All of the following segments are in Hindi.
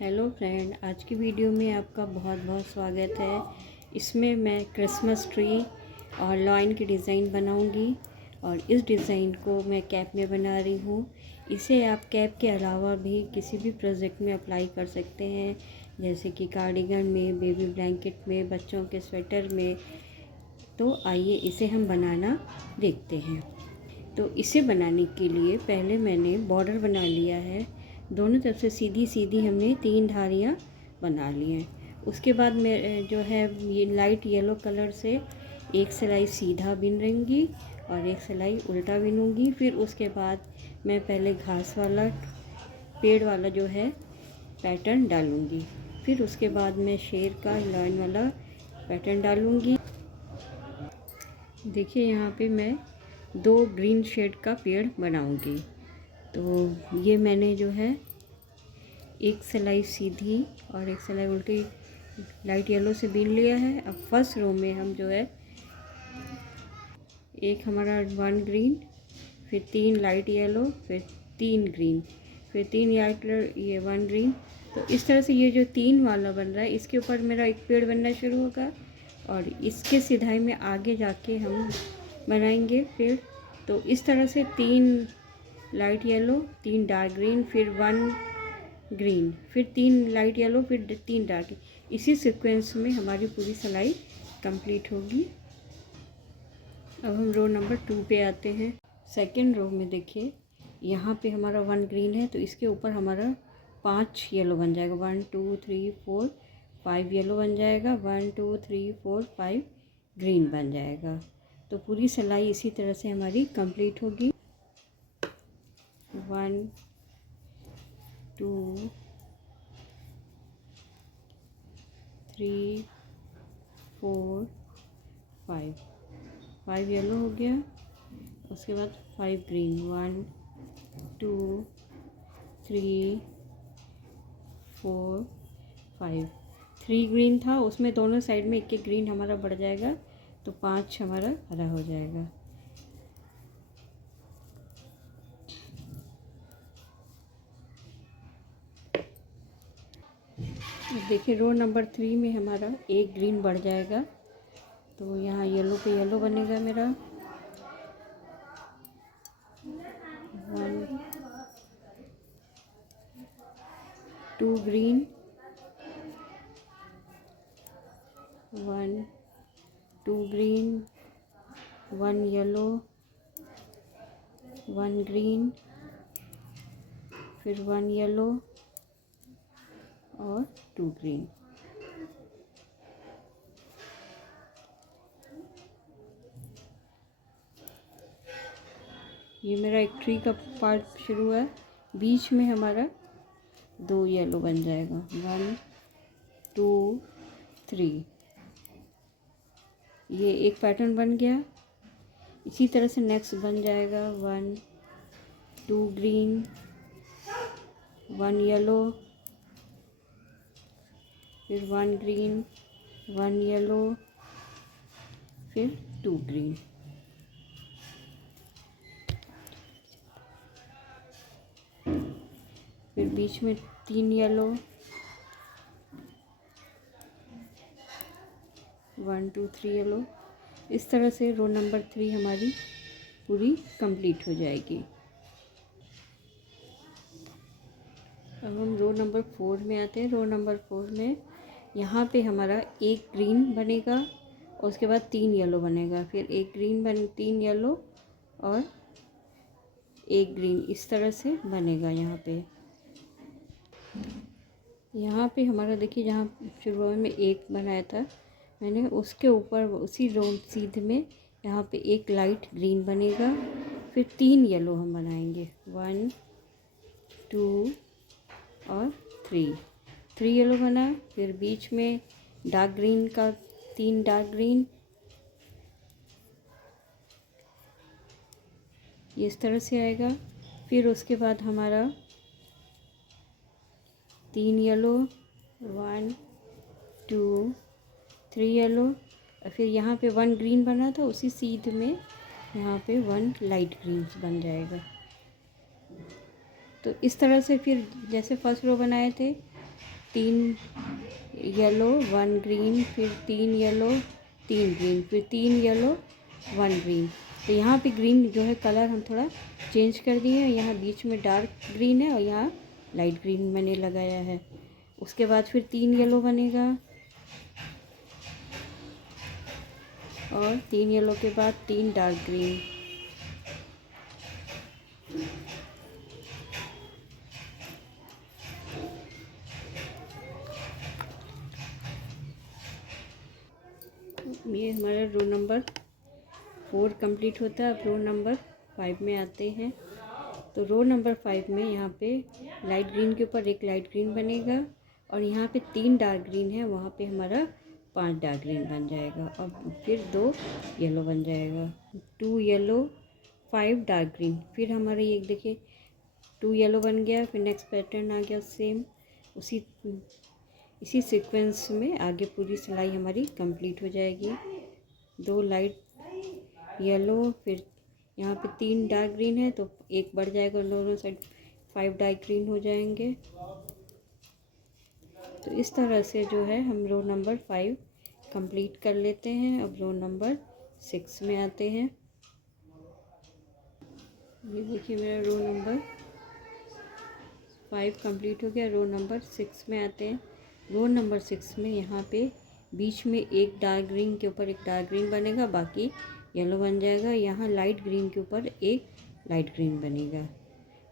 हेलो फ्रेंड, आज की वीडियो में आपका बहुत बहुत स्वागत है। इसमें मैं क्रिसमस ट्री और लॉयन की डिज़ाइन बनाऊंगी और इस डिज़ाइन को मैं कैप में बना रही हूँ। इसे आप कैप के अलावा भी किसी भी प्रोजेक्ट में अप्लाई कर सकते हैं, जैसे कि कार्डिगन में, बेबी ब्लैंकेट में, बच्चों के स्वेटर में। तो आइए इसे हम बनाना देखते हैं। तो इसे बनाने के लिए पहले मैंने बॉर्डर बना लिया है। दोनों तरफ से सीधी सीधी हमने 3 धारियाँ बना ली हैं। उसके बाद मैं जो है ये लाइट येलो कलर से एक सिलाई सीधा बिन लूँगी और एक सिलाई उल्टा बिनूँगी। फिर उसके बाद मैं पहले घास वाला पेड़ वाला जो है पैटर्न डालूँगी। फिर उसके बाद मैं शेर का लाइन वाला पैटर्न डालूँगी। देखिए यहाँ पे मैं 2 ग्रीन शेड का पेड़ बनाऊंगी। तो ये मैंने जो है एक सिलाई सीधी और एक सिलाई उल्टी लाइट येलो से बीन लिया है। अब फर्स्ट रो में हम जो है एक हमारा 1 ग्रीन, फिर 3 लाइट येलो, फिर 3 ग्रीन, फिर 3 लाइट ये 1 ग्रीन। तो इस तरह से ये जो 3 वाला बन रहा है, इसके ऊपर मेरा एक पेड़ बनना शुरू होगा और इसके सिधाई में आगे जाके हम बनाएंगे पेड़। तो इस तरह से 3 लाइट येलो, 3 डार्क ग्रीन, फिर 1 ग्रीन, फिर 3 लाइट येलो, फिर 3 डार्क। इसी सीक्वेंस में हमारी पूरी सिलाई कंप्लीट होगी। अब हम रो नंबर 2 पे आते हैं। सेकंड रो में देखिए यहाँ पे हमारा 1 ग्रीन है, तो इसके ऊपर हमारा 5 येलो बन जाएगा। 1 2 3 4 5 येलो बन जाएगा। 1 2 3 4 5 ग्रीन बन जाएगा। तो पूरी सिलाई इसी तरह से हमारी कंप्लीट होगी। 1 2 3 4 5 येलो हो गया। उसके बाद 5 ग्रीन। 1 2 3 4 5 3 ग्रीन था, उसमें दोनों साइड में एक एक ग्रीन हमारा बढ़ जाएगा, तो 5 हमारा हरा हो जाएगा। देखिए रो नंबर 3 में हमारा एक ग्रीन बढ़ जाएगा, तो यहाँ येलो पे येलो बनेगा मेरा। 1 2 ग्रीन, 1 2 ग्रीन, 1 येलो, 1 ग्रीन, फिर 1 येलो और 2 ग्रीन। ये मेरा एक ट्री का पार्ट शुरू हुआ है। बीच में हमारा 2 येलो बन जाएगा। 1 2 3, ये एक पैटर्न बन गया। इसी तरह से नेक्स्ट बन जाएगा 1 2 ग्रीन, 1 येलो, फिर 1 ग्रीन, 1 येलो, फिर 2 ग्रीन। फिर बीच में 3 येलो, 1 2 3 येलो। इस तरह से रो नंबर 3 हमारी पूरी कंप्लीट हो जाएगी। अब हम रो नंबर 4 में आते हैं। रो नंबर 4 में यहाँ पे हमारा एक ग्रीन बनेगा और उसके बाद 3 येलो बनेगा, फिर एक ग्रीन 3 येलो और एक ग्रीन। इस तरह से बनेगा। यहाँ पे हमारा देखिए, जहाँ शुरुआत में एक बनाया था मैंने, उसके ऊपर उसी रो सीध में यहाँ पे एक लाइट ग्रीन बनेगा, फिर 3 येलो हम बनाएंगे। 1 2 और 3 येलो बना, फिर बीच में डार्क ग्रीन का 3 डार्क ग्रीन, ये इस तरह से आएगा। फिर उसके बाद हमारा 3 येलो, 1 2 3 येलो, और फिर यहाँ पे 1 ग्रीन बना था, उसी सीध में यहाँ पे 1 लाइट ग्रीन बन जाएगा। तो इस तरह से फिर जैसे फर्स्ट रो बनाए थे तीन येलो 1 ग्रीन, फिर 3 येलो 3 ग्रीन, फिर 3 येलो 1 ग्रीन। तो यहाँ पे ग्रीन जो है कलर हम थोड़ा चेंज कर दिए हैं, यहाँ बीच में डार्क ग्रीन है और यहाँ लाइट ग्रीन मैंने लगाया है। उसके बाद फिर 3 येलो बनेगा और 3 येलो के बाद 3 डार्क ग्रीन। ये हमारा रो नंबर 4 कंप्लीट होता है। अब रो नंबर 5 में आते हैं। तो रो नंबर 5 में यहाँ पे लाइट ग्रीन के ऊपर एक लाइट ग्रीन बनेगा और यहाँ पे 3 डार्क ग्रीन है, वहाँ पे हमारा 5 डार्क ग्रीन बन जाएगा और फिर 2 येलो बन जाएगा। 2 येलो 5 डार्क ग्रीन, फिर हमारे ये देखिए 2 येलो बन गया, फिर नेक्स्ट पैटर्न आ गया सेम। इसी सीक्वेंस में आगे पूरी सिलाई हमारी कंप्लीट हो जाएगी। 2 लाइट येलो, फिर यहाँ पे 3 डार्क ग्रीन है तो एक बढ़ जाएगा, दोनों साइड 5 डार्क ग्रीन हो जाएंगे। तो इस तरह से जो है हम रो नंबर 5 कंप्लीट कर लेते हैं। अब रो नंबर 6 में आते हैं। ये देखिए मेरा रो नंबर 5 कंप्लीट हो गया। रो नंबर 6 में आते हैं। रो नंबर 6 में यहाँ पे बीच में एक डार्क ग्रीन के ऊपर एक डार्क ग्रीन बनेगा, बाकी येलो बन जाएगा। यहाँ लाइट ग्रीन के ऊपर एक लाइट ग्रीन बनेगा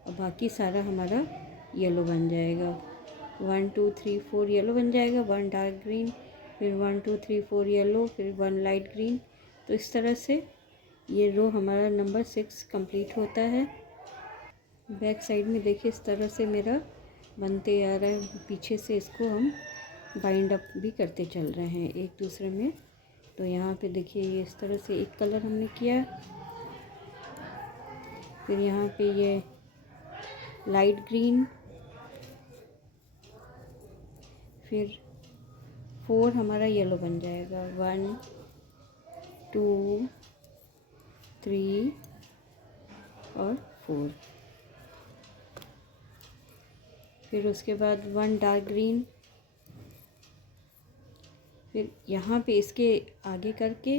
और बाकी सारा हमारा येलो बन जाएगा। 1 2 3 4 येलो बन जाएगा, 1 डार्क ग्रीन, फिर 1 2 3 4 येलो, फिर 1 लाइट ग्रीन। तो इस तरह से ये रो हमारा नंबर 6 कंप्लीट होता है। बैक साइड में देखिए इस तरह से मेरा बनते आ रहा है। पीछे से इसको हम बाइंड अप भी करते चल रहे हैं एक दूसरे में। तो यहाँ पे देखिए ये इस तरह से एक कलर हमने किया, फिर यहाँ पे ये लाइट ग्रीन, फिर 4 हमारा येलो बन जाएगा। 1 2 3 और 4, फिर उसके बाद 1 डार्क ग्रीन, फिर यहाँ पे इसके आगे करके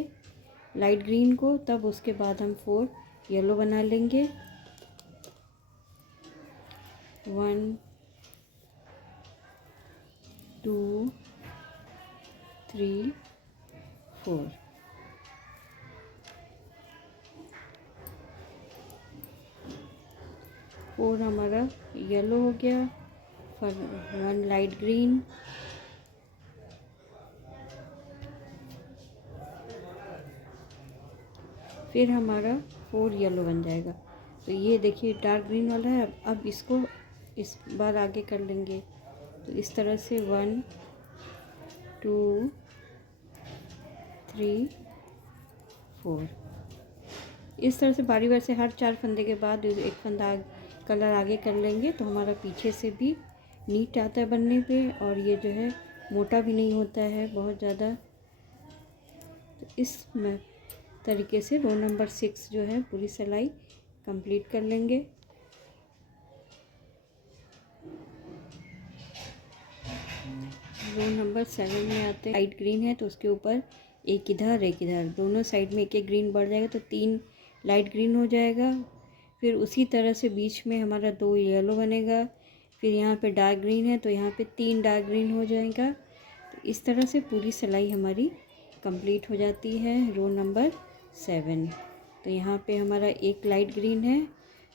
लाइट ग्रीन को, तब उसके बाद हम 4 येलो बना लेंगे। 1 2 3 4, और हमारा येलो हो गया। फिर 1 लाइट ग्रीन, फिर हमारा 4 येलो बन जाएगा। तो ये देखिए डार्क ग्रीन वाला है। अब इसको इस बार आगे कर लेंगे। तो इस तरह से 1 2 3 4, इस तरह से बारी बारी से हर 4 फंदे के बाद एक फंदा कलर आगे कर लेंगे तो हमारा पीछे से भी नीट आता है बनने पे, और ये जो है मोटा भी नहीं होता है बहुत ज़्यादा। तो इस तरीके से रो नंबर 6 जो है पूरी सिलाई कंप्लीट कर लेंगे। रो नंबर 7 में आते हैं। लाइट ग्रीन है तो उसके ऊपर एक इधर एक इधर, दोनों साइड में एक एक ग्रीन बढ़ जाएगा तो 3 लाइट ग्रीन हो जाएगा। फिर उसी तरह से बीच में हमारा 2 येलो बनेगा, फिर यहाँ पे डार्क ग्रीन है तो यहाँ पे 3 डार्क ग्रीन हो जाएगा। तो इस तरह से पूरी सिलाई हमारी कंप्लीट हो जाती है रो नंबर 7। तो यहाँ पे हमारा एक लाइट ग्रीन है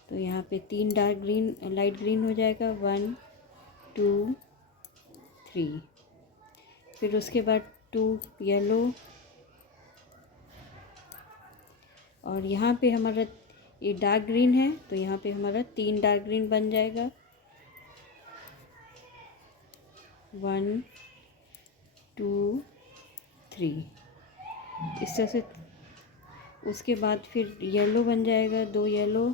तो यहाँ पे 3 डार्क ग्रीन लाइट ग्रीन हो जाएगा। 1 2 3, फिर उसके बाद 2 येलो, और यहाँ पे हमारा ये डार्क ग्रीन है तो यहाँ पे हमारा 3 डार्क ग्रीन बन जाएगा। 1 2 3, इस तरह से। उसके बाद फिर येलो बन जाएगा, 2 येलो,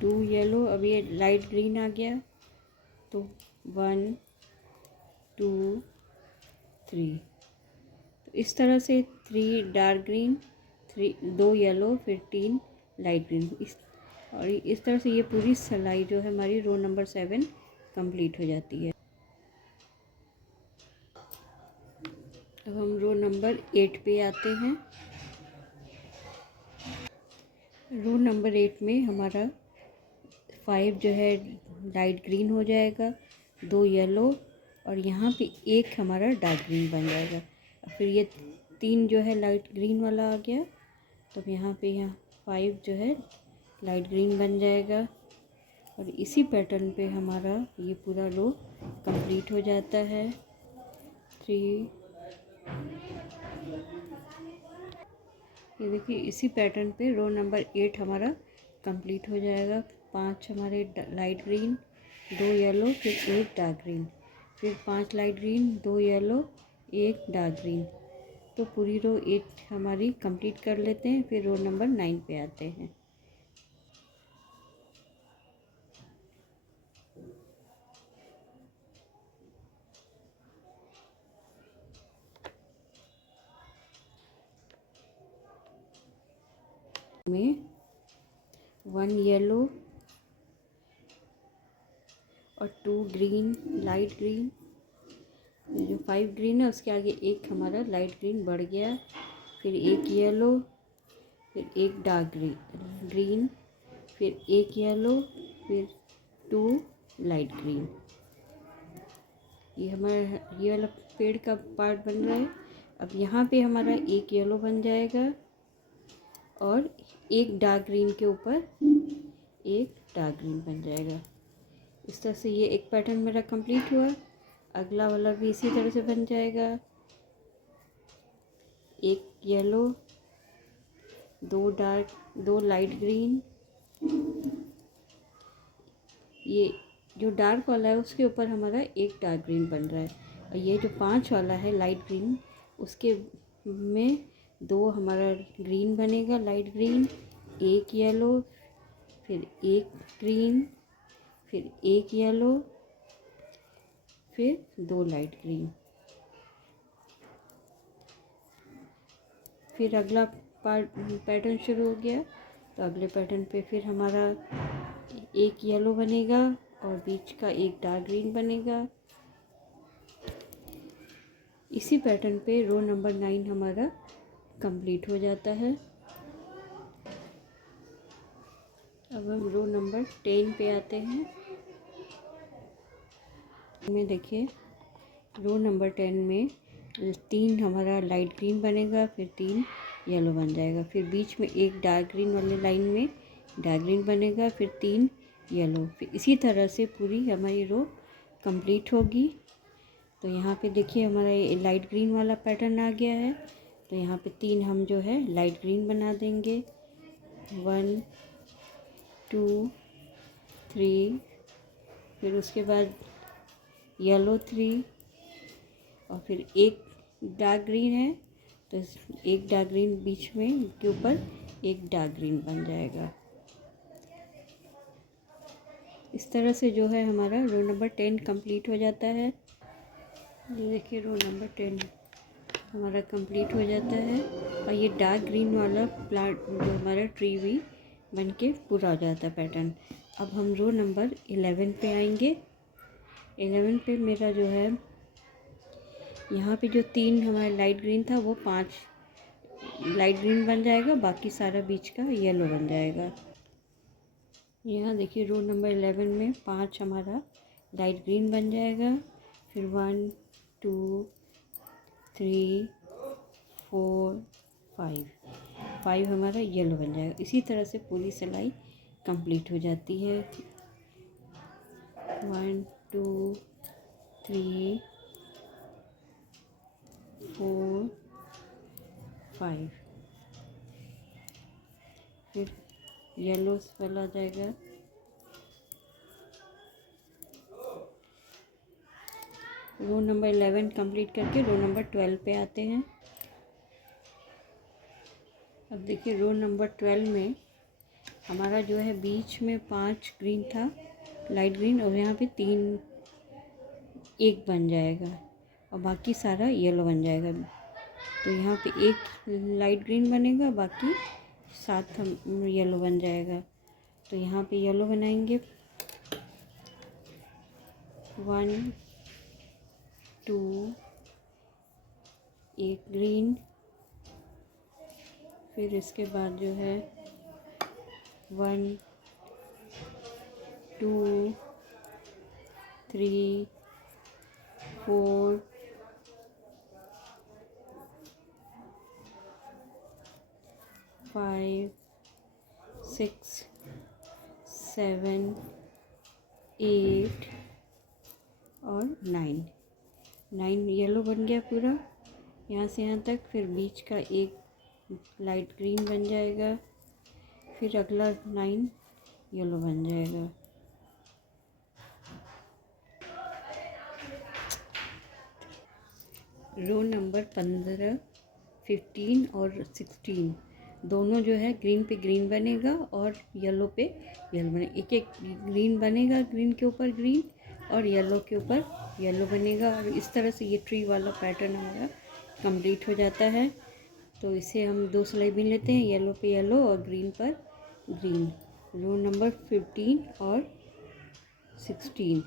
2 येलो। अब ये लाइट ग्रीन आ गया तो 1 2 3, तो इस तरह से 3 डार्क ग्रीन, 2 येलो, फिर 3 लाइट ग्रीन। और इस तरह से ये पूरी सिलाई जो है हमारी रो नंबर 7 कंप्लीट हो जाती है। अब हम रो नंबर 8 पे आते हैं। रो नंबर 8 में हमारा 5 जो है लाइट ग्रीन हो जाएगा, 2 येलो और यहाँ पे एक हमारा डार्क ग्रीन बन जाएगा। फिर ये 3 जो है लाइट ग्रीन वाला आ गया, तो यहाँ 5 जो है लाइट ग्रीन बन जाएगा। और इसी पैटर्न पे हमारा ये पूरा रो कंप्लीट हो जाता है। 3, ये देखिए इसी पैटर्न पे रो नंबर 8 हमारा कंप्लीट हो जाएगा। 5 हमारे लाइट ग्रीन, 2 येलो, फिर 1 डार्क ग्रीन, फिर 5 light green, 2 yellow, 1 dark green. तो पूरी रो 8 हमारी कंप्लीट कर लेते हैं। फिर रो नंबर 9 पे आते हैं। में 1 येलो और 2 ग्रीन, लाइट ग्रीन। जो 5 ग्रीन है उसके आगे एक हमारा लाइट ग्रीन बढ़ गया, फिर 1 येलो, फिर 1 डार्क ग्रीन, फिर 1 येलो, फिर 2 लाइट ग्रीन। ये हमारा ये वाला पेड़ का पार्ट बन रहा है। अब यहाँ पे हमारा 1 येलो बन जाएगा और 1 डार्क ग्रीन के ऊपर 1 डार्क ग्रीन बन जाएगा। इस तरह से ये एक पैटर्न मेरा कंप्लीट हुआ। अगला वाला भी इसी तरह से बन जाएगा। 1 येलो, 2 लाइट ग्रीन। ये जो डार्क वाला है उसके ऊपर हमारा 1 डार्क ग्रीन बन रहा है, और ये जो 5 वाला है लाइट ग्रीन उसके में 2 हमारा ग्रीन बनेगा, लाइट ग्रीन, 1 येलो, फिर 1 ग्रीन, फिर 1 येलो, फिर 2 लाइट ग्रीन। फिर अगला पैटर्न शुरू हो गया। तो अगले पैटर्न पे फिर हमारा 1 येलो बनेगा और बीच का 1 डार्क ग्रीन बनेगा। इसी पैटर्न पे रो नंबर 9 हमारा कंप्लीट हो जाता है। अब हम रो नंबर 10 पे आते हैं। में देखिए रो नंबर 10 में 3 हमारा लाइट ग्रीन बनेगा, फिर 3 येलो बन जाएगा, फिर बीच में 1 डार्क ग्रीन वाले लाइन में डार्क ग्रीन बनेगा, फिर 3 येलो। फिर इसी तरह से पूरी हमारी रो कंप्लीट होगी। तो यहाँ पे देखिए हमारा ये लाइट ग्रीन वाला पैटर्न आ गया है। तो यहाँ पे 3 हम जो है लाइट ग्रीन बना देंगे। 1 2 3, फिर उसके बाद येलो 3, और फिर 1 डार्क ग्रीन है, तो 1 डार्क ग्रीन बीच में के ऊपर 1 डार्क ग्रीन बन जाएगा। इस तरह से जो है हमारा रो नंबर 10 कंप्लीट हो जाता है। ये देखिए रो नंबर 10 हमारा कंप्लीट हो जाता है, और ये डार्क ग्रीन वाला प्लांट जो हमारा ट्री भी बन के पूरा हो जाता है पैटर्न। अब हम रो नंबर 11 पे आएंगे। 11 पे मेरा जो है यहाँ पे जो 3 हमारा लाइट ग्रीन था वो 5 लाइट ग्रीन बन जाएगा, बाकी सारा बीच का येलो बन जाएगा। यहाँ देखिए रो नंबर 11 में 5 हमारा लाइट ग्रीन बन जाएगा, फिर 1 2 3 4 5 हमारा येलो बन जाएगा। इसी तरह से पूरी सिलाई कंप्लीट हो जाती है। 1 2 3 4 5, फिर येलो वाला आ जाएगा। रो नंबर 11 कंप्लीट करके रो नंबर 12 पे आते हैं। अब देखिए रो नंबर 12 में हमारा जो है बीच में 5 ग्रीन था लाइट ग्रीन, और यहाँ पे 3 1 बन जाएगा और बाकी सारा येलो बन जाएगा। तो यहाँ पे 1 लाइट ग्रीन बनेगा, बाकी 7 हम येलो बन जाएगा। तो यहाँ पे येलो बनाएंगे, 1 2, एक ग्रीन, फिर इसके बाद जो है 1 2 3 4 5 6 7 8 और 9 येलो बन गया पूरा यहाँ से यहाँ तक। फिर बीच का एक लाइट ग्रीन बन जाएगा, फिर अगला 9 येलो बन जाएगा। रो नंबर 15, 15 और 16 दोनों जो है ग्रीन पे ग्रीन बनेगा और येलो पे येलो बनेगा। एक एक ग्रीन बनेगा, ग्रीन के ऊपर ग्रीन और येलो के ऊपर येलो बनेगा। और इस तरह से ये ट्री वाला पैटर्न हमारा कंप्लीट हो जाता है। तो इसे हम 2 सिलाई बीन लेते हैं, येलो पे येलो और ग्रीन पर ग्रीन। रो नंबर 15 और 16।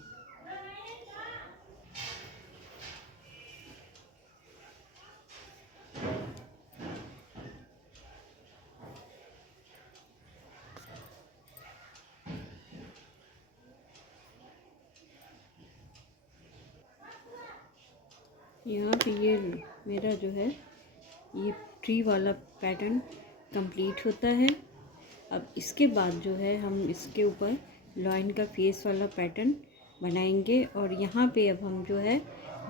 यहाँ पे ये मेरा जो है ये ट्री वाला पैटर्न कंप्लीट होता है। अब इसके बाद जो है हम इसके ऊपर लाइन का फेस वाला पैटर्न बनाएंगे। और यहाँ पे अब हम जो है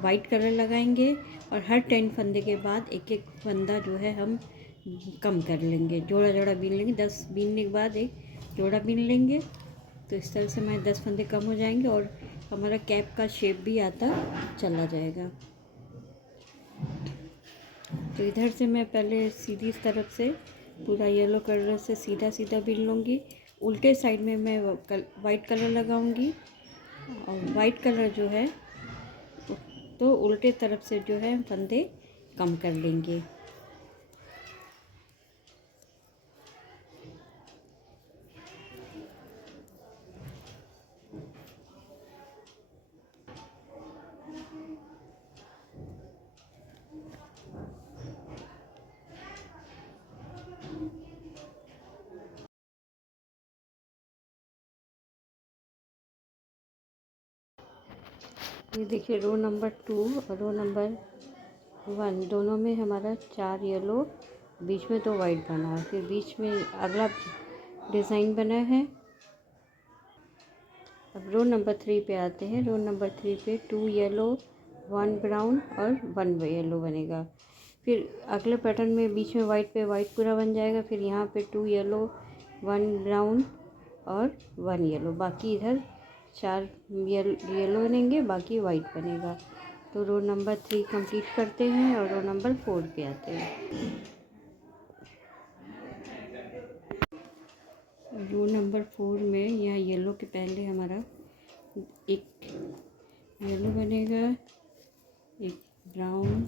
वाइट कलर लगाएंगे और हर 10 फंदे के बाद एक एक फंदा जो है हम कम कर लेंगे, जोड़ा जोड़ा बीन लेंगे। 10 बीनने के बाद एक जोड़ा बीन लेंगे। तो इस तरह से हमारे 10 फंदे कम हो जाएंगे और हमारा कैप का शेप भी आता चला जाएगा। तो इधर से मैं पहले सीधी तरफ से पूरा येलो कलर से सीधा सीधा बीन लूँगी। उल्टे साइड में मैं वाइट कलर लगाऊंगी और वाइट कलर जो है तो उल्टे तरफ से जो है फंदे कम कर लेंगे। ये देखिए रो नंबर 2 और रो नंबर 1 दोनों में हमारा 4 येलो, बीच में 2 वाइट बना है। फिर बीच में अगला डिज़ाइन बना है। अब रो नंबर 3 पे आते हैं। रो नंबर 3 पे 2 येलो, 1 ब्राउन और 1 येलो बनेगा। फिर अगले पैटर्न में बीच में वाइट पे वाइट पूरा बन जाएगा। फिर यहाँ पे 2 येलो, 1 ब्राउन और 1 येलो। बाकी इधर 4 येलो बनेंगे, बाकी वाइट बनेगा। तो रो नंबर 3 कंप्लीट करते हैं और रो नंबर 4 पे आते हैं। रो नंबर 4 में यहाँ येलो के पहले हमारा एक येलो बनेगा, एक ब्राउन,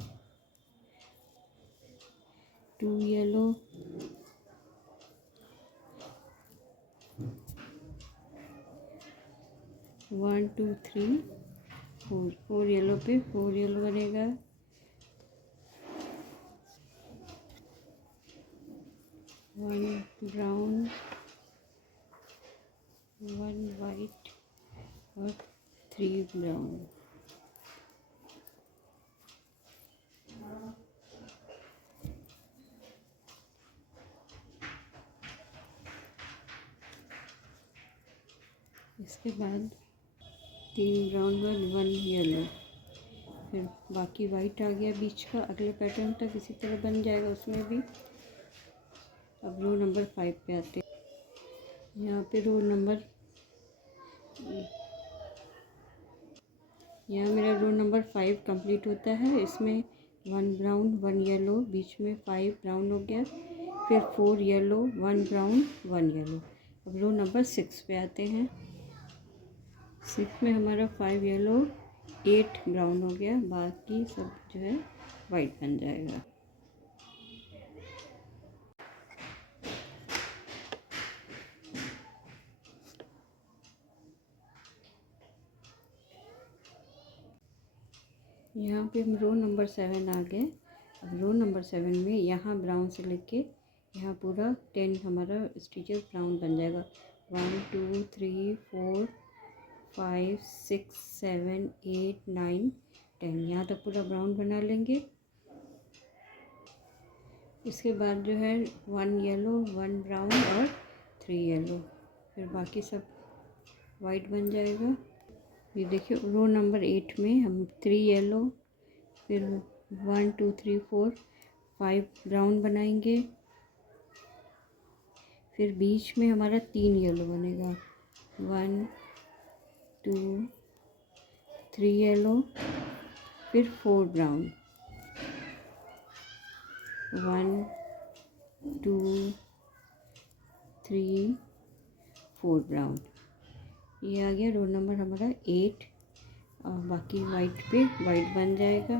2 येलो, 1 2 3 4 येलो पे 4 येलो बनेगा, 1 ब्राउन, 1 वाइट और 3 ब्राउन। इसके बाद 3 ब्राउन और 1 येलो, फिर बाकी वाइट आ गया बीच का। अगले पैटर्न तक इसी तरह बन जाएगा उसमें भी। अब रो नंबर 5 पे आते हैं। यहाँ पे रो नंबर यहाँ मेरा रो नंबर 5 कंप्लीट होता है। इसमें 1 ब्राउन, 1 येलो, बीच में 5 ब्राउन हो गया। फिर 4 येलो, 1 ब्राउन, 1 येलो। अब रो नंबर 6 पे आते हैं। 6 में हमारा 5 येलो, 8 ब्राउन हो गया। बाकी सब जो है वाइट बन जाएगा। यहाँ पे हम रो नंबर 7 आ गए। अब रो नंबर 7 में यहाँ ब्राउन से लेके यहाँ पूरा 10 हमारा स्टिचेस ब्राउन बन जाएगा। 1 2 3 4 5 6 7 8 9 10 यहाँ तक पूरा ब्राउन बना लेंगे। इसके बाद जो है 1 येलो 1 ब्राउन और 3 येलो, फिर बाकी सब वाइट बन जाएगा। ये देखिए रो नंबर 8 में हम 3 येलो, फिर 1 2 3 4 5 ब्राउन बनाएंगे। फिर बीच में हमारा 3 येलो बनेगा। 1 2 3 येलो, फिर 4 ब्राउन। 1 2 3 4 ब्राउन। ये आ गया रो नंबर हमारा 8 और बाकी वाइट पे वाइट बन जाएगा।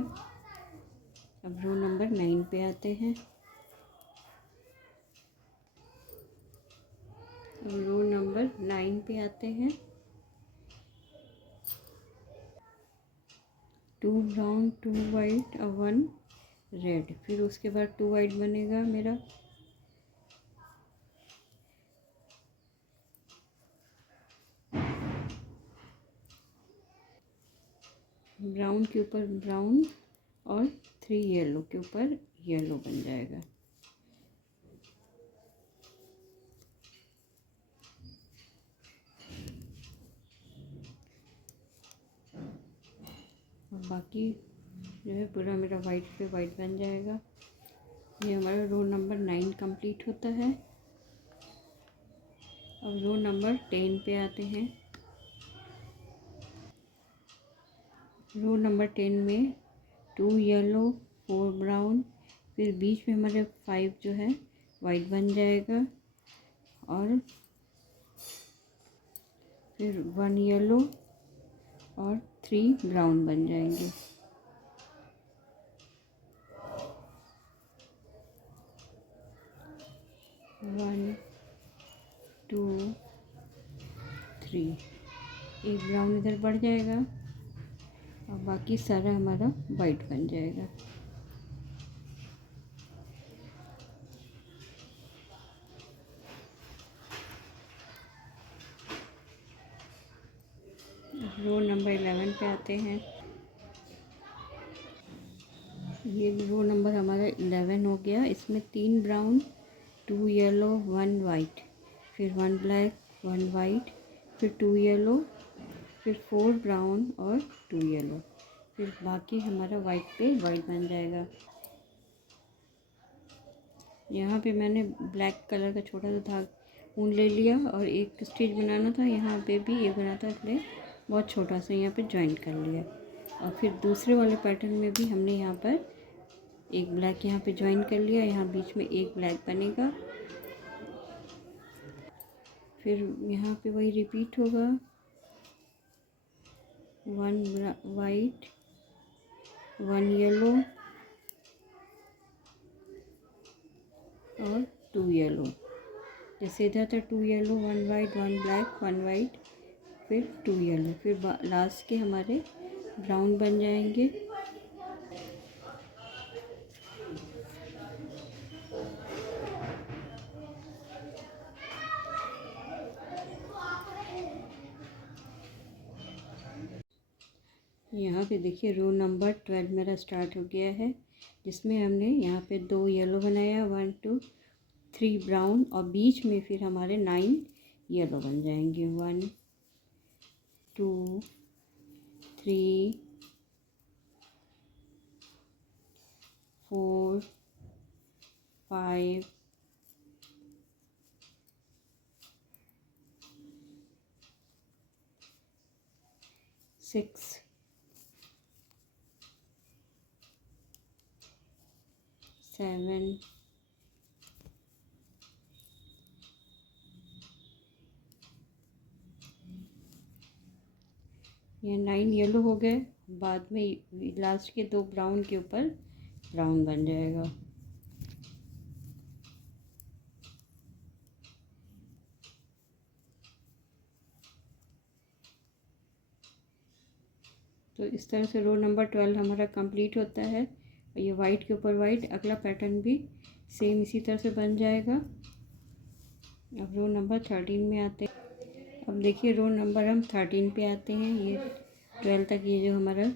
अब रो नंबर 9 पे आते हैं। अब रो नंबर 9 पे आते हैं। 2 ब्राउन 2 वाइट और 1 रेड, फिर उसके बाद 2 वाइट बनेगा मेरा। ब्राउन के ऊपर ब्राउन और 3 येलो के ऊपर येलो बन जाएगा। और बाकी जो है पूरा मेरा वाइट पे वाइट बन जाएगा। ये हमारा रो नंबर 9 कंप्लीट होता है। अब रो नंबर 10 पे आते हैं। रो नंबर 10 में 2 येलो 4 ब्राउन, फिर बीच में हमारे 5 जो है वाइट बन जाएगा और फिर 1 येलो और 3 ब्राउन बन जाएंगे। वन टू थ्री, एक ब्राउन इधर बढ़ जाएगा और बाकी सारा हमारा वाइट बन जाएगा। रो नंबर 11 पे आते हैं। ये रो नंबर हमारा 11 हो गया। इसमें 3 ब्राउन 2 येलो 1 वाइट, फिर 1 ब्लैक 1 वाइट, फिर 2 येलो, फिर 4 ब्राउन और 2 येलो, फिर बाकी हमारा वाइट पे वाइट बन जाएगा। यहाँ पे मैंने ब्लैक कलर का छोटा सा धागा ऊन ले लिया और एक स्टिच बनाना था, यहाँ पे भी एक बना था, इसलिए बहुत छोटा सा यहाँ पे जॉइंट कर लिया। और फिर दूसरे वाले पैटर्न में भी हमने यहाँ पर एक ब्लैक यहाँ पे ज्वाइन कर लिया, यहाँ बीच में एक ब्लैक बनेगा। फिर यहाँ पे वही रिपीट होगा। 1 वाइट 1 येलो और 2 येलो, जैसे इधर था 2 येलो 1 वाइट 1 ब्लैक 1 वाइट, फिर 2 येलो, फिर लास्ट के हमारे ब्राउन बन जाएंगे। यहाँ पे देखिए रो नंबर 12 मेरा स्टार्ट हो गया है, जिसमें हमने यहाँ पे 2 येलो बनाया, 1 2 3 ब्राउन और बीच में फिर हमारे 9 येलो बन जाएंगे। 1 2 3 4 5 6 7 ये 9 येलो हो गए। बाद में लास्ट के 2 ब्राउन के ऊपर ब्राउन बन जाएगा। तो इस तरह से रो नंबर 12 हमारा कंप्लीट होता है। और ये वाइट के ऊपर वाइट, अगला पैटर्न भी सेम इसी तरह से बन जाएगा। अब रो नंबर 13 में आते हैं। अब देखिए रो नंबर हम 13 पे आते हैं। ये 12 तक ये जो हमारा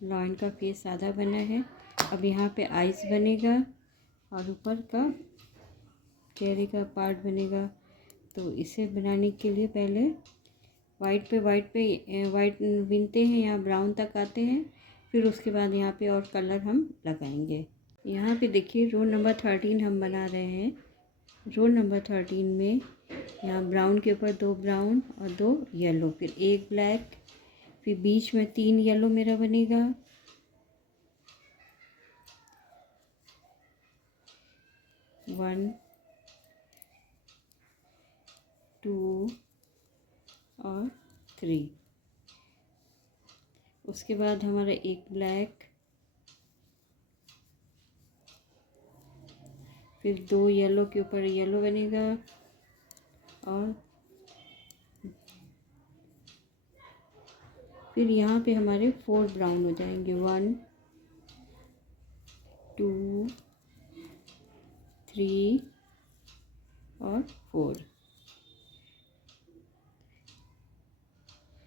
लॉइन का फेस आधा बना है। अब यहाँ पे आइस बनेगा और ऊपर का चेहरे का पार्ट बनेगा। तो इसे बनाने के लिए पहले वाइट पे वाइट बिनते हैं, यहाँ ब्राउन तक आते हैं। फिर उसके बाद यहाँ पे और कलर हम लगाएंगे। यहाँ पे देखिए रो नंबर 13 हम बना रहे हैं। रो नंबर 13 में यहाँ ब्राउन के ऊपर 2 ब्राउन और 2 येलो, फिर 1 ब्लैक, फिर बीच में 3 येलो मेरा बनेगा। 1 2 और 3। उसके बाद हमारा 1 ब्लैक, फिर 2 येलो के ऊपर येलो बनेगा और फिर यहाँ पे हमारे 4 ब्राउन हो जाएंगे। 1 2 3 और 4।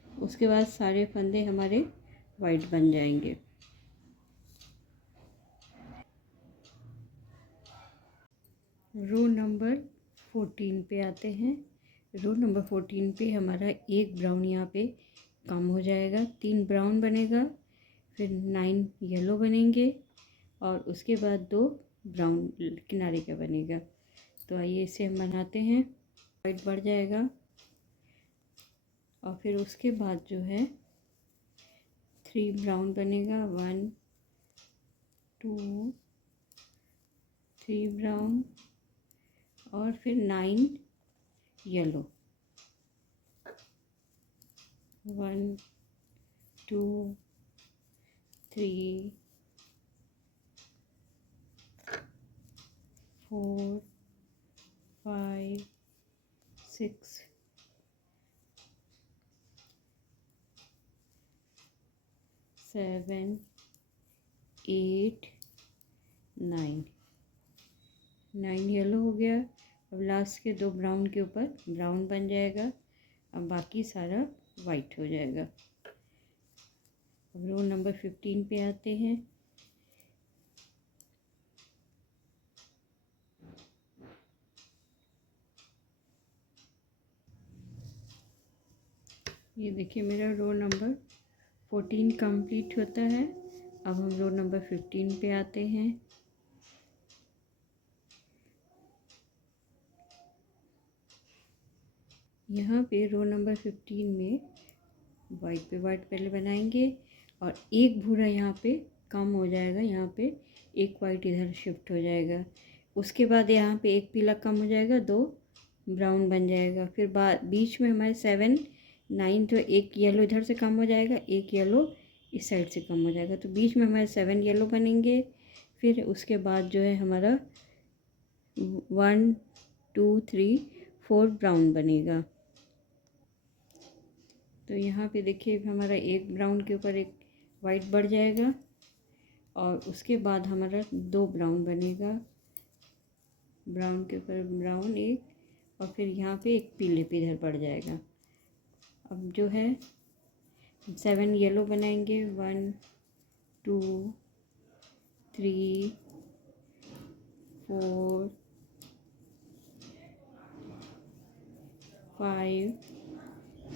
उसके बाद सारे फंदे हमारे वाइट बन जाएंगे। रो नंबर 14 पे आते हैं। रो नंबर 14 पे हमारा 1 ब्राउन यहाँ पे कम हो जाएगा, 3 ब्राउन बनेगा, फिर 9 येलो बनेंगे और उसके बाद 2 ब्राउन किनारे का बनेगा। तो आइए इसे हम बनाते हैं। वाइट बढ़ जाएगा और फिर उसके बाद जो है 3 ब्राउन बनेगा। 1 2 3 ब्राउन और फिर 9 येलो। 1 2 3 4 5 6 7 8 9। 9 येलो हो गया। अब लास्ट के 2 ब्राउन के ऊपर ब्राउन बन जाएगा। अब बाकी सारा वाइट हो जाएगा। अब रो नंबर 15 पे आते हैं। ये देखिए मेरा रो नंबर 14 कंप्लीट होता है। अब हम रो नंबर 15 पे आते हैं। यहाँ पे रो नंबर 15 में वाइट पे वाइट पहले बनाएंगे और एक भूरा यहाँ पे कम हो जाएगा। यहाँ पे एक वाइट इधर शिफ्ट हो जाएगा। उसके बाद यहाँ पे एक पीला कम हो जाएगा, 2 ब्राउन बन जाएगा। फिर बीच में हमारे 7 9 तो एक येलो इधर से कम हो जाएगा, एक येलो इस साइड से कम हो जाएगा। तो बीच में हमारे 7 येलो बनेंगे। फिर उसके बाद जो है हमारा 1 2 3 4 ब्राउन बनेगा। तो यहाँ पे देखिए हमारा एक ब्राउन के ऊपर एक वाइट बढ़ जाएगा और उसके बाद हमारा 2 ब्राउन बनेगा। ब्राउन के ऊपर ब्राउन एक और फिर यहाँ पे एक पीले पे इधर बढ़ जाएगा। अब जो है 7 येलो बनाएंगे। 1 2 3 4 5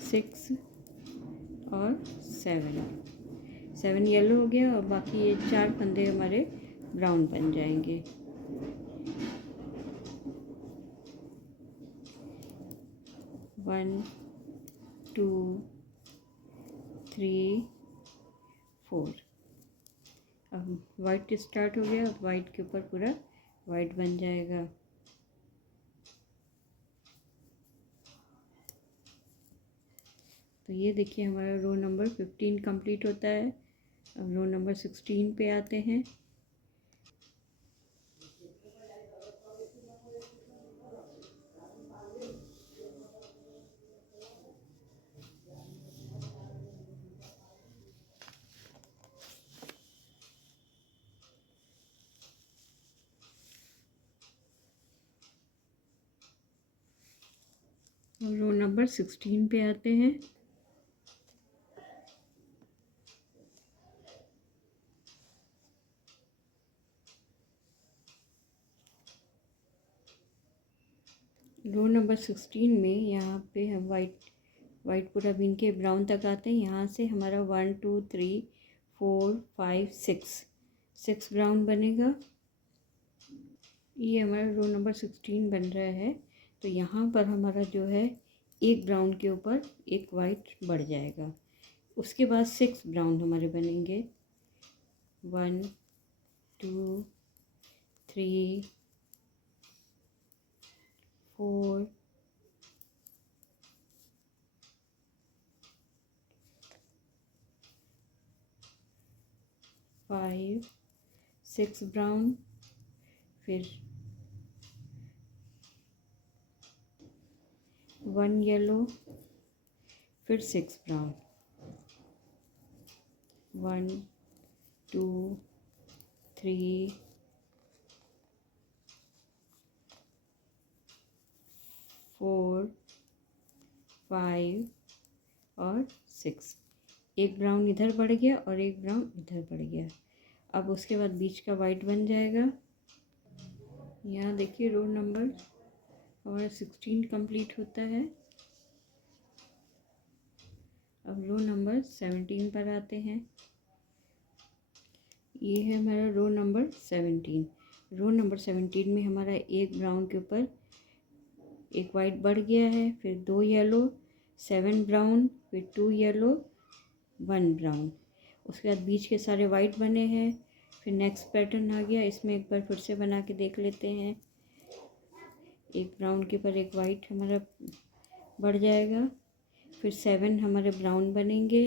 6 और 7 येलो हो गया और बाकी ये 4 फंदे हमारे ब्राउन बन जाएंगे। वन 2 3 4। अब वाइट स्टार्ट हो गया। वाइट के ऊपर पूरा वाइट बन जाएगा। तो ये देखिए हमारा रो नंबर 15 कंप्लीट होता है। अब रो नंबर 16 पे आते हैं। हम रो नंबर 16 पे आते हैं। रो नंबर 16 में यहाँ पे हम वाइट पूरा बीन के ब्राउन तक आते हैं। यहाँ से हमारा 1 2 3 4 5 6 ब्राउन बनेगा। ये हमारा रो नंबर 16 बन रहा है। तो यहाँ पर हमारा जो है एक ब्राउन के ऊपर एक वाइट बढ़ जाएगा। उसके बाद 6 ब्राउन हमारे बनेंगे। 1 2 3 4 5 6 ब्राउन, फिर 1 येलो, फिर 6 ब्राउन। 1 2 3 4 5 और 6। एक ब्राउन इधर बढ़ गया और एक ब्राउन इधर बढ़ गया। अब उसके बाद बीच का वाइट बन जाएगा। यहाँ देखिए रो नंबर हमारा 16 कंप्लीट होता है। अब रो नंबर 17 पर आते हैं। ये है हमारा रो नंबर 17। रो नंबर 17 में हमारा एक ब्राउन के ऊपर एक वाइट बढ़ गया है, फिर 2 येलो, 7 ब्राउन, फिर 2 येलो, 1 ब्राउन। उसके बाद बीच के सारे वाइट बने हैं। फिर नेक्स्ट पैटर्न आ गया। इसमें एक बार फिर से बना के देख लेते हैं। एक ब्राउन के ऊपर एक वाइट हमारा बढ़ जाएगा। फिर 7 हमारे ब्राउन बनेंगे।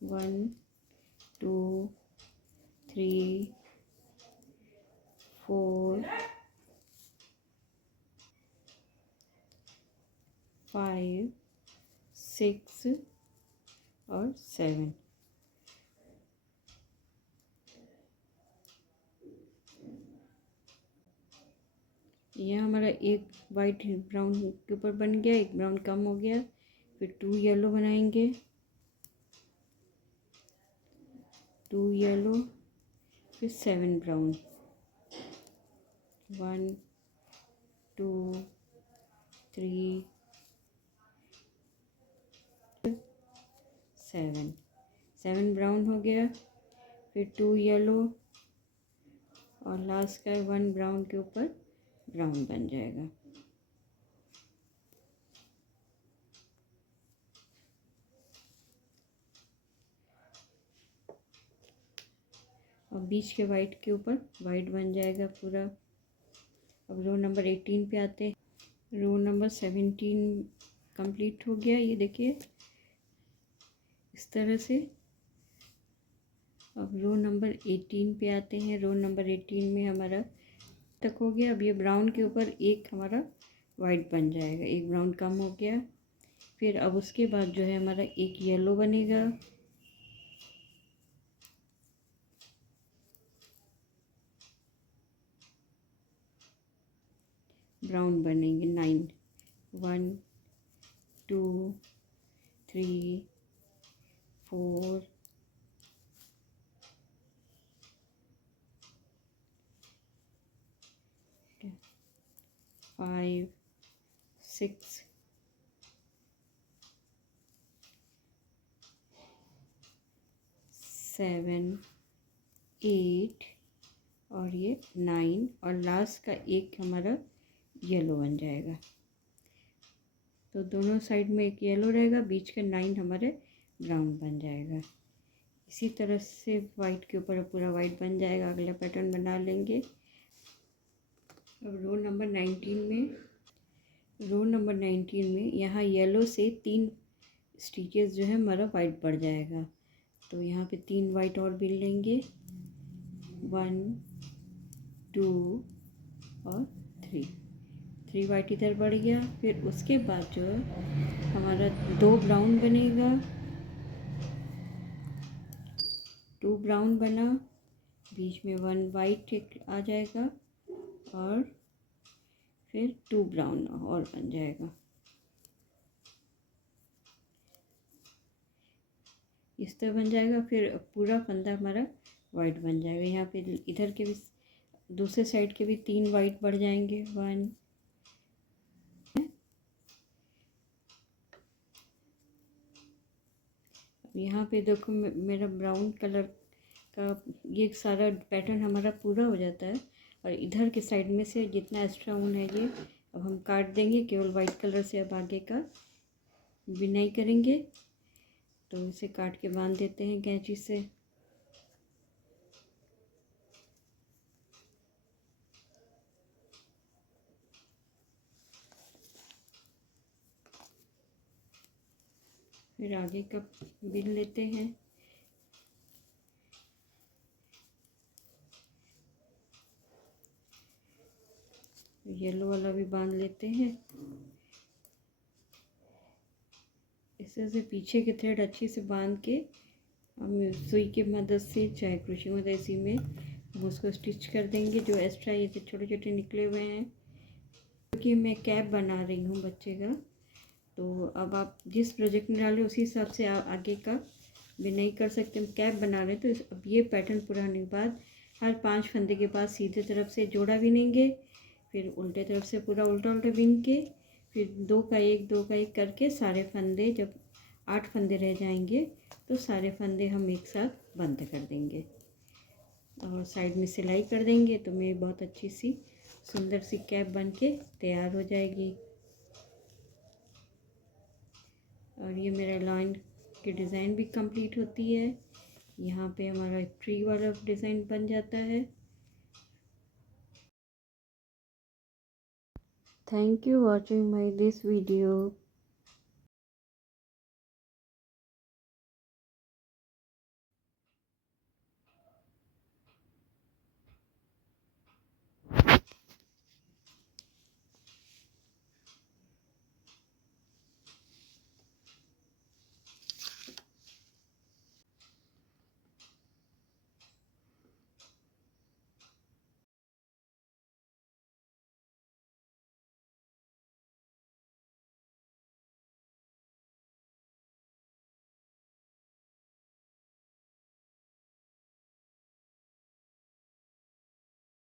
1 2 3 4 5 6 और 7। यह हमारा एक वाइट ब्राउन के ऊपर बन गया, एक ब्राउन कम हो गया। फिर 2 येलो बनाएंगे, 2 येलो, फिर 7 ब्राउन। 1 2 3 7 ब्राउन हो गया। फिर 2 येलो और लास्ट का 1 ब्राउन के ऊपर ब्राउन बन जाएगा। और बीच के वाइट के ऊपर वाइट बन जाएगा पूरा। अब रो नंबर 18 पे आते हैं। रो नंबर 17 कंप्लीट हो गया, ये देखिए इस तरह से। अब रो नंबर 18 पे आते हैं। रो नंबर 18 में हमारा तक हो गया। अब ये ब्राउन के ऊपर एक हमारा वाइट बन जाएगा, एक ब्राउन कम हो गया। फिर अब उसके बाद जो है हमारा एक येलो बनेगा, ब्राउन बनेंगे 9। 1 2 3 4 5 6 7 8 और ये 9 और लास्ट का एक हमारा येलो बन जाएगा। तो दोनों साइड में एक येलो रहेगा, बीच का 9 हमारे ब्राउन बन जाएगा। इसी तरह से वाइट के ऊपर पूरा वाइट बन जाएगा। अगला पैटर्न बना लेंगे। अब रो नंबर 19 में यहाँ येलो से 3 स्टिचेस जो है हमारा वाइट बढ़ जाएगा। तो यहाँ पे 3 वाइट और बिल लेंगे, 1 2 और 3 वाइट इधर बढ़ गया। फिर उसके बाद जो है हमारा 2 ब्राउन बनेगा, 2 ब्राउन बना, बीच में 1 वाइट आ जाएगा और फिर 2 ब्राउन और बन जाएगा। इस तरह बन जाएगा। फिर पूरा फंदा हमारा वाइट बन जाएगा। यहाँ पे इधर के भी दूसरे साइड के भी 3 वाइट बढ़ जाएंगे। 1 यहाँ पे देखो मेरा ब्राउन कलर का ये सारा पैटर्न हमारा पूरा हो जाता है। और इधर के साइड में से जितना एक्स्ट्रा ऊन है ये अब हम काट देंगे। केवल वाइट कलर से अब आगे का बिनाई करेंगे। तो इसे काट के बांध देते हैं कैंची से। फिर आगे का बिन लेते हैं। येलो वाला भी बांध लेते हैं। इस तरह से पीछे के थ्रेड अच्छे से बांध के हम सुई की मदद से चाहे क्रोशे की मदद से में हम उसको स्टिच कर देंगे। जो एक्स्ट्रा ये छोटे छोटे निकले हुए हैं, क्योंकि मैं कैप बना रही हूँ बच्चे का, तो अब आप जिस प्रोजेक्ट में डालें उसी हिसाब से आप आगे का बिनाई कर सकते हैं। कैप बना रहे हैं तो अब ये पैटर्न पूरा होने के बाद हर 5 फंदे के बाद सीधे तरफ से जोड़ा बिनेंगे। फिर उल्टे तरफ से पूरा उल्टा उल्टा बिन के फिर 2 का 1 2 का 1 करके सारे फंदे, जब 8 फंदे रह जाएंगे तो सारे फंदे हम एक साथ बंद कर देंगे और साइड में सिलाई कर देंगे। तो मेरी बहुत अच्छी सी सुंदर सी कैप बन के तैयार हो जाएगी। और ये मेरा लाइन की डिज़ाइन भी कंप्लीट होती है। यहाँ पे हमारा ट्री वाला डिज़ाइन बन जाता है। Thank you watching my this video.